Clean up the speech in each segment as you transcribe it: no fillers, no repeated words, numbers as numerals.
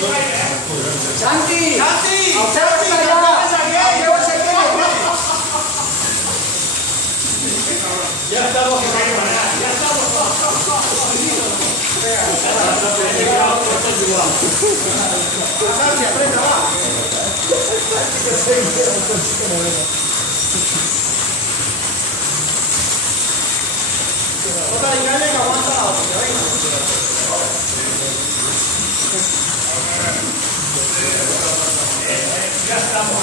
Santi! Santi! El seu és allà! El seu és aquí! Ya estamos, ya estamos. Santi, aprenda, va. Otra de calle que aguanta la otra, venga. Ya estamos.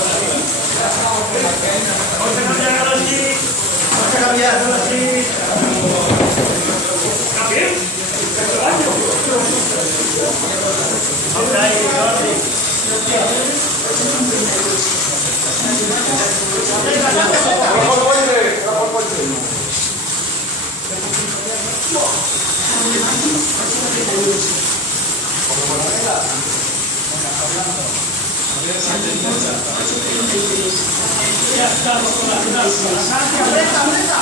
Vamos a cambiar así. Vamos a cambiar así. ¿También? Ahora ahí, ya estamos con la final. Santi, aprieta, aprieta.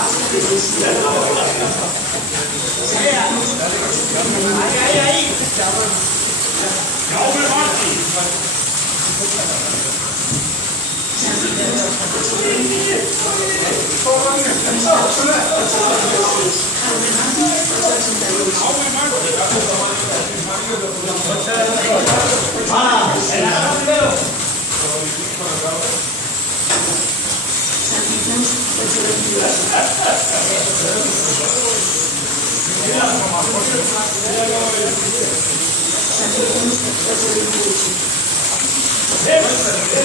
Ahí, ahí. Jaume Martí.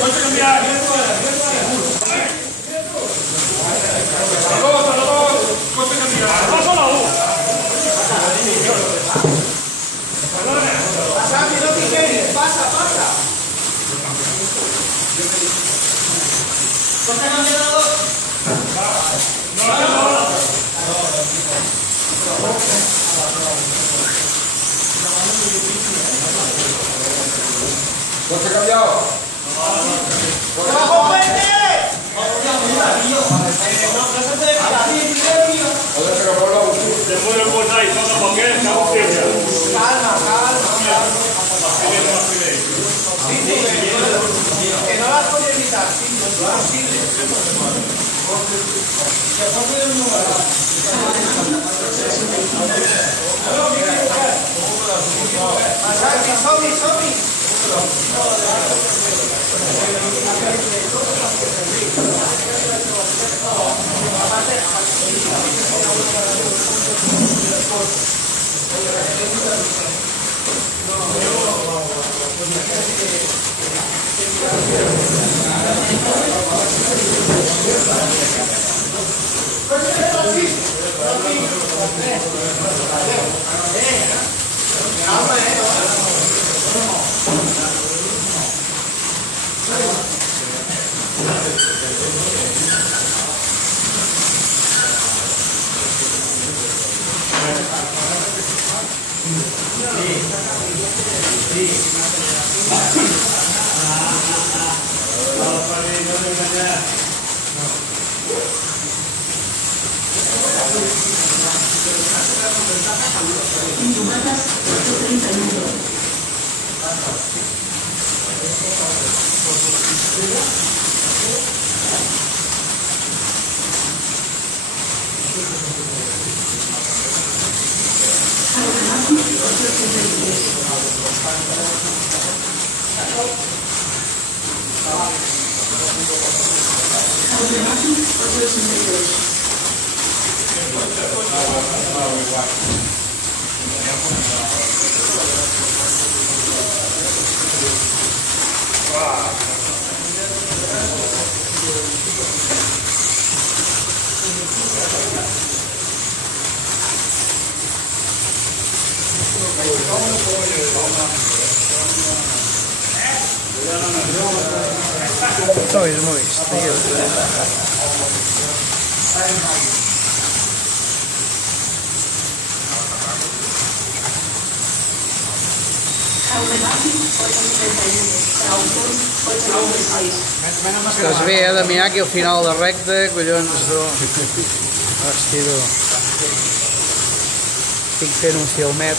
Ponte cambiar. Ponte cambiar. Paso la U. Santi, no te quedes. Pasa, pasa. Ponte cambiar a dos. ¿Cuánto ha cambiado? ¡Trabajo fuerte! No se puede quitar. Ahora se acabó la última. Después de por ahí, todo lo que es, estamos bien. Calma, calma. Que no las puedes evitar, Santi, somi. To jest mój styl. Estàs bé, Damià, aquí al final de recta, collons, tu. Hosti, tu. Estic fent un filmet.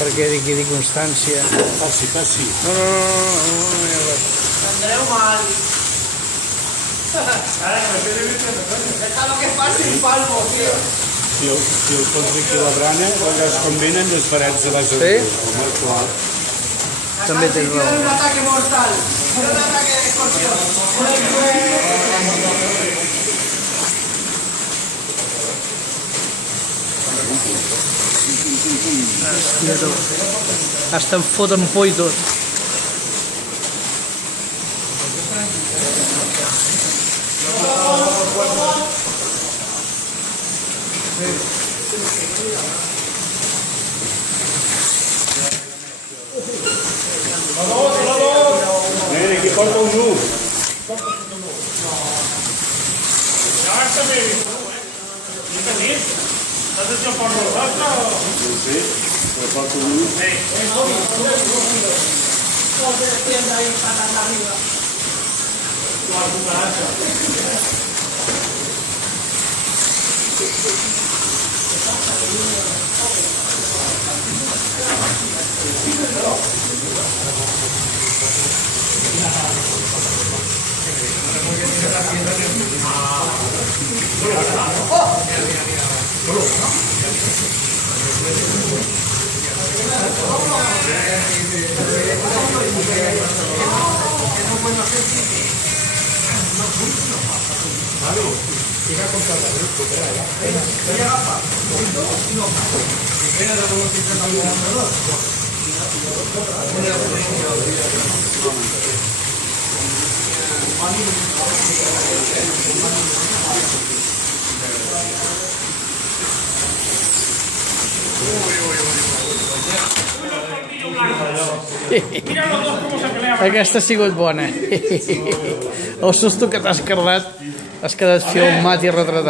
perquè quedi constància. Passi. No, ja va. Andreu mal. Déjalo que pase un palmo, tío. Si el fots aquí a la brana, allò es combinen les parets de les Sí? Home, clar. També tens Tiene un raó. ataque mortal. Tiene un ataque de escorpión. Hòstia, tu. Hasta em foten por i tot. Nen, aquí porta un nu. Sí, però porta un nu. Aquesta ha sigut bona. El susto que t'has cardat has quedat filmat i retratat.